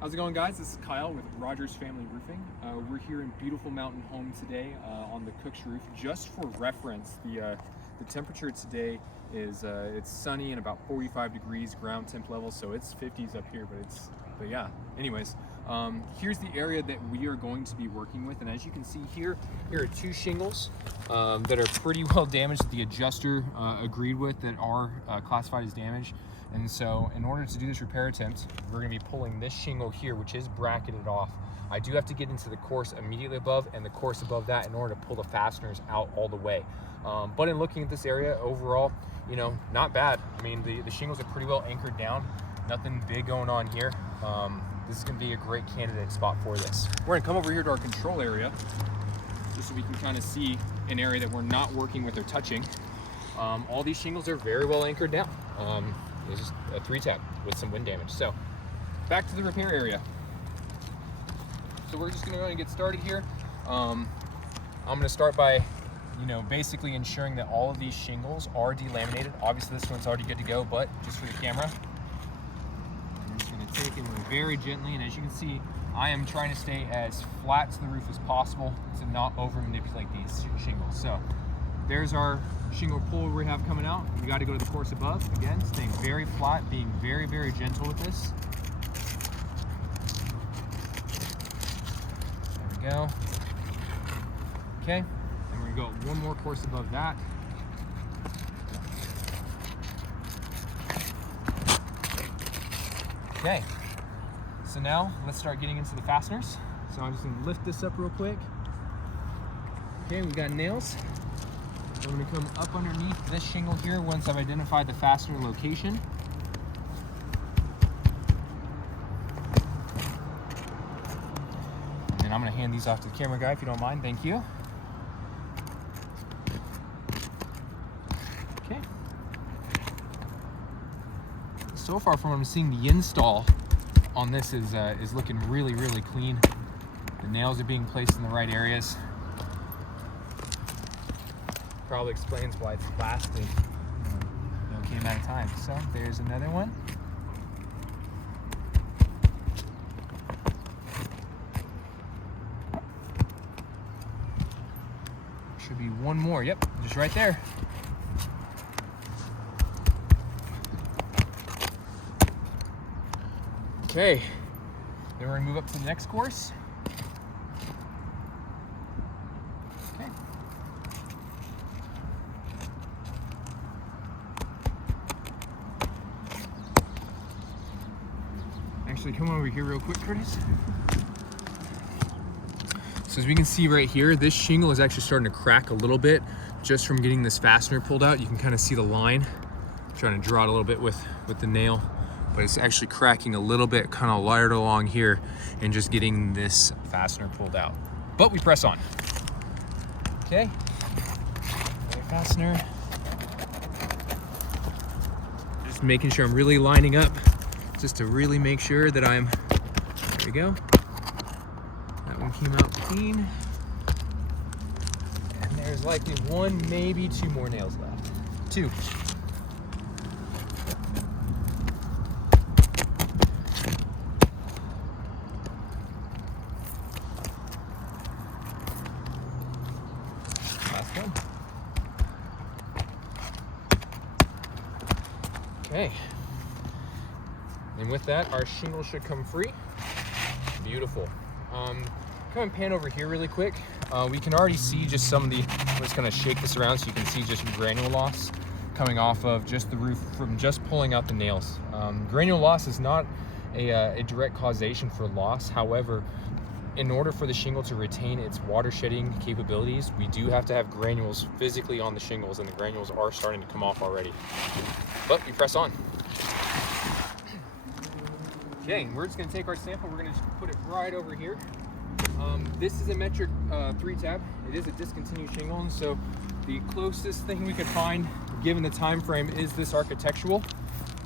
How's it going, guys? This is Kyle with Rogers Family Roofing. We're here in beautiful Mountain Home today on the Cook's roof. Just for reference, the temperature today is it's sunny and about 45 degrees ground temp level, so it's 50s up here. But yeah. Anyways, here's the area that we are going to be working with, and as you can see here are two shingles that are pretty well damaged. The adjuster agreed with that are classified as damaged. And so in order to do this repair attempt, we're going to be pulling this shingle here, which is bracketed off. I do have to get into the course immediately above and the course above that in order to pull the fasteners out all the way. But in looking at this area overall, you know, not bad. I mean, the shingles are pretty well anchored down. Nothing big going on here. This is going to be a great candidate spot for this. We're going to come over here to our control area just so we can kind of see an area that we're not working with or touching. All these shingles are very well anchored down. It's just a 3-tab with some wind damage. So back to the repair area. So we're just going to go ahead and get started here. I'm going to start by, you know, basically ensuring that all of these shingles are delaminated. Obviously this one's already good to go, but just for the camera, I'm just going to take it very gently. And as you can see, I am trying to stay as flat to the roof as possible to not over manipulate these shingles. So there's our shingle pull we have coming out. We got to go to the course above. Again, staying very flat, being very, very gentle with this. There we go. Okay, and we're going to go one more course above that. Okay, so now let's start getting into the fasteners. So I'm just going to lift this up real quick. Okay, we got nails. I'm going to come up underneath this shingle here once I've identified the fastener location. And I'm going to hand these off to the camera guy if you don't mind. Thank you. Okay. So far from what I'm seeing, the install on this is looking really, really clean. The nails are being placed in the right areas. Probably explains why it's lasted an okay amount of time. So there's another one. Should be one more. Yep, just right there. Okay, then we're gonna move up to the next course. Actually, come over here real quick, Curtis. So as we can see right here, this shingle is actually starting to crack a little bit just from getting this fastener pulled out. You can kind of see the line. I'm trying to draw it a little bit with the nail, but it's actually cracking a little bit, kind of layered along here and just getting this fastener pulled out. But we press on. Okay, another fastener. Just making sure I'm really lining up, just to really make sure that I'm, there we go. That one came out clean. And there's likely one, maybe two more nails left. Two. Last one. Okay. And with that, our shingle should come free. Beautiful. Come and pan over here really quick. We can already see just some of the, I'm just gonna shake this around so you can see just granule loss coming off of just the roof from just pulling out the nails. Granule loss is not a direct causation for loss. However, in order for the shingle to retain its water shedding capabilities, we do have to have granules physically on the shingles, and the granules are starting to come off already. But we press on. Okay, we're just gonna take our sample, we're gonna just put it right over here. This is a metric 3-tab. It is a discontinued shingle, and so the closest thing we could find, given the time frame, is this architectural.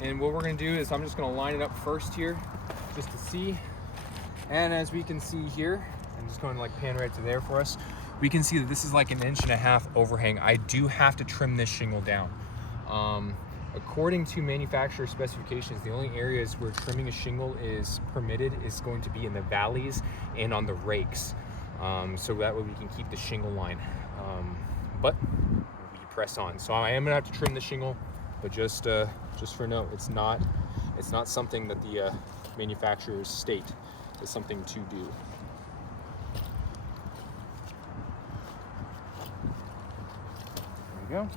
And what we're gonna do is I'm just gonna line it up first here, just to see. And as we can see here, I'm just going to like pan right to there for us. We can see that this is like 1.5 inch overhang. I do have to trim this shingle down. according to manufacturer specifications, the only areas where trimming a shingle is permitted is going to be in the valleys and on the rakes. So that way we can keep the shingle line. But we press on. So I am gonna have to trim the shingle, but just for note, it's not something that the manufacturers state is something to do. There we go.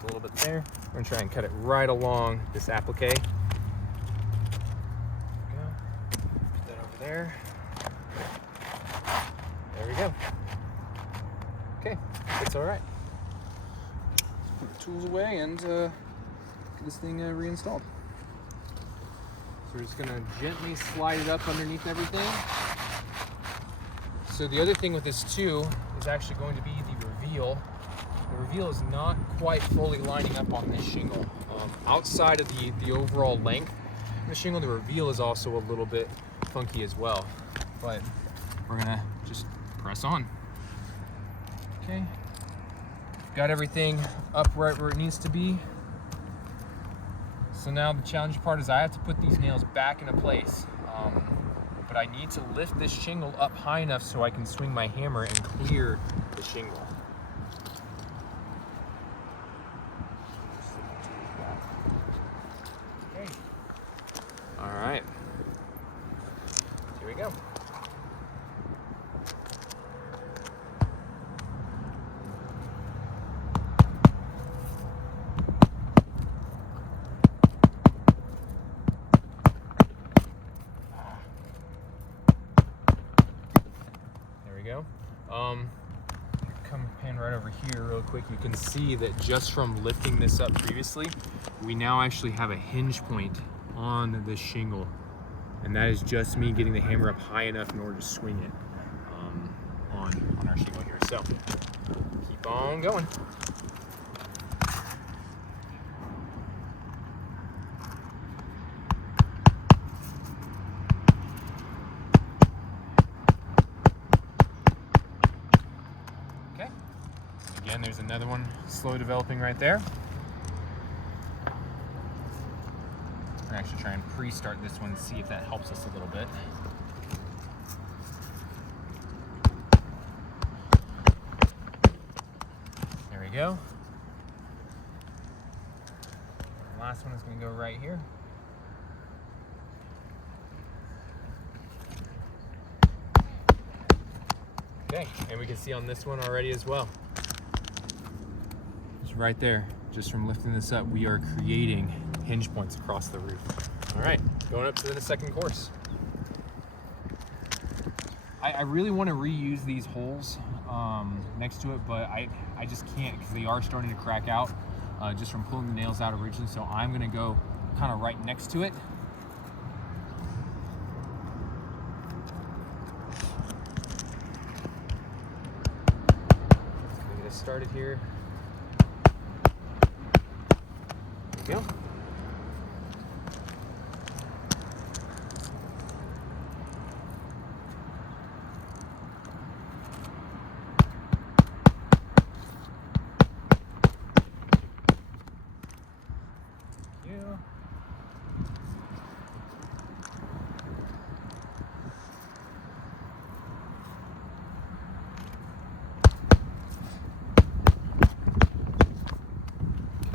A little bit there. We're gonna try and cut it right along this applique. There we go. Put that over there. There we go. Okay, it's all right. Let's put the tools away and get this thing reinstalled. So we're just gonna gently slide it up underneath everything. So the other thing with this too is actually going to be the reveal. The reveal is not quite fully lining up on this shingle. Outside of the overall length of the shingle, the reveal is also a little bit funky as well. But we're gonna just press on. Okay, got everything up right where it needs to be. So now the challenging part is I have to put these nails back into place. But I need to lift this shingle up high enough so I can swing my hammer and clear the shingle. Okay. All right. Here we go. Go. Come pan right over here real quick. You can see that just from lifting this up previously, we now actually have a hinge point on the shingle, and that is just me getting the hammer up high enough in order to swing it on our shingle here. So keep on going. Again, there's another one slow developing right there. We're gonna actually try and pre-start this one and see if that helps us a little bit. There we go. The last one is gonna go right here. Okay, and we can see on this one already as well. Right there, just from lifting this up, we are creating hinge points across the roof. All right, going up to the second course. I really want to reuse these holes next to it, but I just can't because they are starting to crack out just from pulling the nails out originally. So I'm gonna go kind of right next to it. Let's get us started here. Go.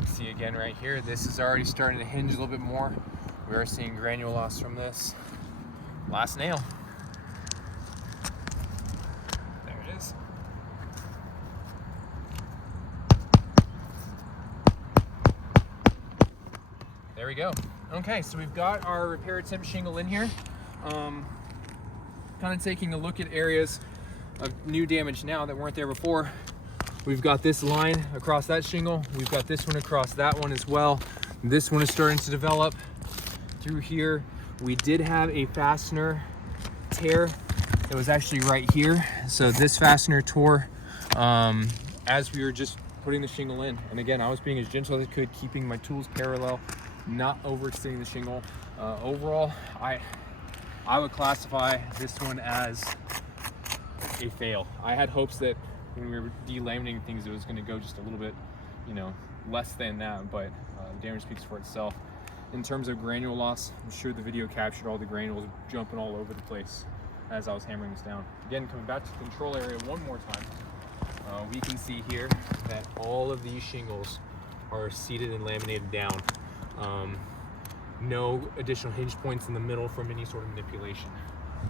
See again right here, this is already starting to hinge a little bit more. We are seeing granule loss from this last nail. There it is. There we go. Okay, so we've got our repair attempt shingle in here. Kind of taking a look at areas of new damage now that weren't there before. We've got this line across that shingle. We've got this one across that one as well. This one is starting to develop through here. We did have a fastener tear that was actually right here. So this fastener tore as we were just putting the shingle in. And again, I was being as gentle as I could, keeping my tools parallel, not overextending the shingle. Overall, I would classify this one as a fail. I had hopes that when we were delaminating things, it was going to go just a little bit, less than that, but the damage speaks for itself. In terms of granule loss, I'm sure the video captured all the granules jumping all over the place as I was hammering this down. Again, coming back to the control area one more time, we can see here that all of these shingles are seated and laminated down. No additional hinge points in the middle from any sort of manipulation.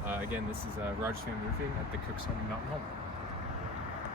Again, this is Rogers Family Roofing at the Cooks Home Mountain Home.